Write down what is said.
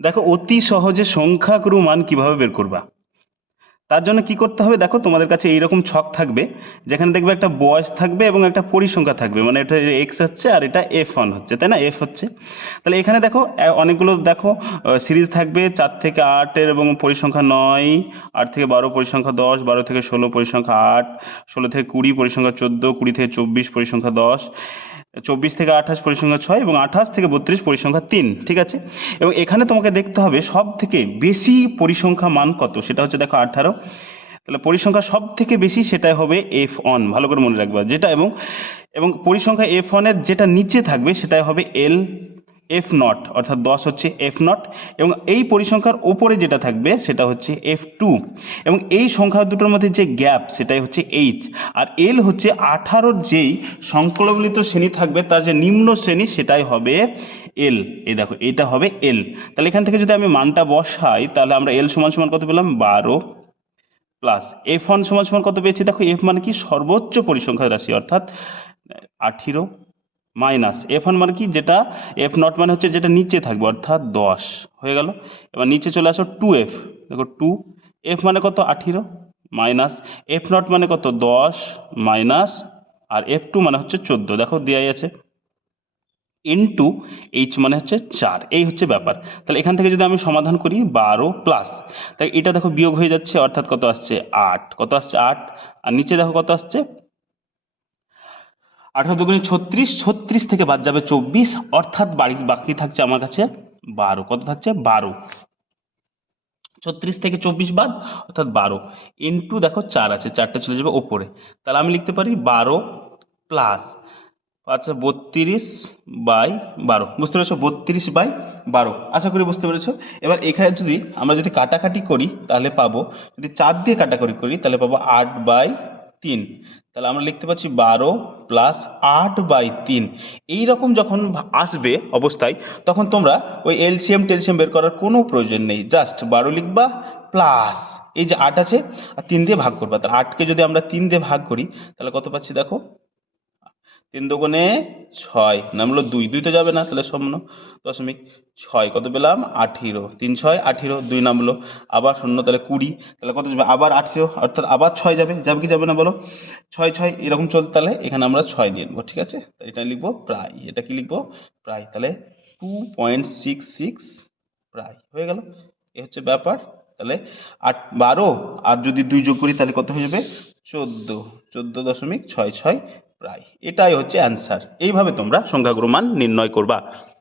দেখো, অতি সহজে সংখ্যাগুরু মান কীভাবে বের করবা? তার জন্য কি করতে হবে? দেখো, তোমাদের কাছে এইরকম ছক থাকবে, যেখানে দেখবে একটা বয়স থাকবে এবং একটা পরিসংখ্যা থাকবে। মানে এটা এক্স হচ্ছে আর এটা এফ ওয়ান হচ্ছে, তাই না? এফ হচ্ছে। তাহলে এখানে দেখো অনেকগুলো দেখো সিরিজ থাকবে, চার থেকে আটের এবং পরিসংখ্যা নয়, আট থেকে বারো পরিসংখ্যা দশ, বারো থেকে ষোলো পরিসংখ্যা আট, ষোলো থেকে কুড়ি পরিসংখ্যা চোদ্দ, কুড়ি থেকে চব্বিশ পরিসংখ্যা দশ। চব্বিশ থেকে আঠাশ পরিসংখ্যা ছয় এবং আঠাশ থেকে বত্রিশ পরিসংখ্যা তিন, ঠিক আছে? এবং এখানে তোমাকে দেখতে হবে সব থেকে বেশি পরিসংখ্যা মান কত, সেটা হচ্ছে দেখো আঠারো। তাহলে পরিসংখ্যা সব থেকে বেশি সেটাই হবে এফ অন ভালো করে মনে রাখবা। যেটা এবং এবং পরিসংখ্যা এফ ওয়ানের যেটা নিচে থাকবে সেটাই হবে এল এফ নট অর্থাৎ দশ হচ্ছে এফ নট এবং এই পরিসংখ্যার ওপরে যেটা থাকবে সেটা হচ্ছে এফ টু এবং এই সংখ্যা দুটোর মধ্যে যে গ্যাপ সেটাই হচ্ছে এইচ আর এল হচ্ছে আঠারোর যেই সংকলবিত শ্রেণি থাকবে তার যে নিম্ন শ্রেণি সেটাই হবে এল এই দেখো, এটা হবে এল তাহলে এখান থেকে যদি আমি মানটা বসাই, তাহলে আমরা এল সমান সমান কত পেলাম? বারো প্লাস এফ ওয়ান সমান সমান কত পেয়েছি? দেখো এফ মানে কি? সর্বোচ্চ পরিসংখ্যা রাশি, অর্থাৎ আঠেরো মাইনাস এফ ওয়ান মানে কি? যেটা এফ নট মানে হচ্ছে যেটা নিচে থাকবে, অর্থাৎ দশ। হয়ে গেল? এবার নিচে চলে আসো টু এফ দেখো টু এফ মানে কত? আঠেরো। মাইনাস এফ নট মানে কত? দশ, মাইনাস, আর এফ টু মানে হচ্ছে চোদ্দ। দেখো দেওয়াই আছে। ইন্টু এইচ মানে হচ্ছে চার। এই হচ্ছে ব্যাপার। তাহলে এখান থেকে যদি আমি সমাধান করি, বারো প্লাস তাই এটা দেখো বিয়োগ হয়ে যাচ্ছে, অর্থাৎ কত আসছে? আট। কত আসছে? আট। আর নিচে দেখো কত আসছে? আঠারো দুগুণে ছত্রিশ ছত্রিশ থেকে বাদ যাবে চব্বিশ, অর্থাৎ বাড়ি বাকি থাকছে আমার কাছে বারো। কত থাকছে? বারো। ছত্রিশ থেকে চব্বিশ বাদ, অর্থাৎ বারো। ইন্টু দেখো চার আছে, চারটে চলে যাবে ওপরে। তাহলে আমি লিখতে পারি বারো প্লাস আচ্ছা বত্রিশ বাই বারো। বুঝতে পেরেছ? বত্রিশ বাই বারো। আশা করি বুঝতে পেরেছ? এবার এখানে যদি আমরা যদি কাটাকাটি করি, তাহলে পাবো। যদি চার দিয়ে কাটাকাটি করি, তাহলে পাবো আট বাই তিন। তাহলে আমরা লিখতে পাচ্ছি বারো প্লাস আট বাই তিন। এইরকম যখন আসবে অবস্থায়, তখন তোমরা ওই এলসিএম, টেলসিএম বের করার কোনো প্রয়োজন নেই। জাস্ট বারো লিখবা প্লাস এই যে আট আছে, আর তিন দিয়ে ভাগ করবা। তাহলে আটকে যদি আমরা তিন দিয়ে ভাগ করি, তাহলে কত পাচ্ছি দেখো? তিন দোকানে ছয়। নামলো দুই। দুই তো যাবে না, তাহলে শূন্য দশমিক ছয়। কত পেলাম? আঠেরো। তিন ছয়, আঠেরো, দুই নামলো। আবার শূন্য, তাহলে কুড়ি। তাহলে কত যাবে? আবার আঠেরো, অর্থাৎ আবার ছয় যাবে। যাবে কি যাবে না বলো? ছয় ছয়, এরকম চলতে তাহলে এখানে আমরা ছয় নিয়ে নেব, ঠিক আছে? এটা লিখব প্রায়। এটা কি লিখব? প্রায়। তাহলে টু পয়েন্ট সিক্স সিক্স প্রায়। হয়ে গেল? এ হচ্ছে ব্যাপার। তাহলে আট, বারো, আর যদি দুই যোগ করি তাহলে কত হয়ে যাবে? চোদ্দ। চোদ্দ দশমিক ছয় ছয় প্রায়। এটাই হচ্ছে অ্যান্সার এইভাবে তোমরা সংখ্যাগুরু মান নির্ণয় করবা।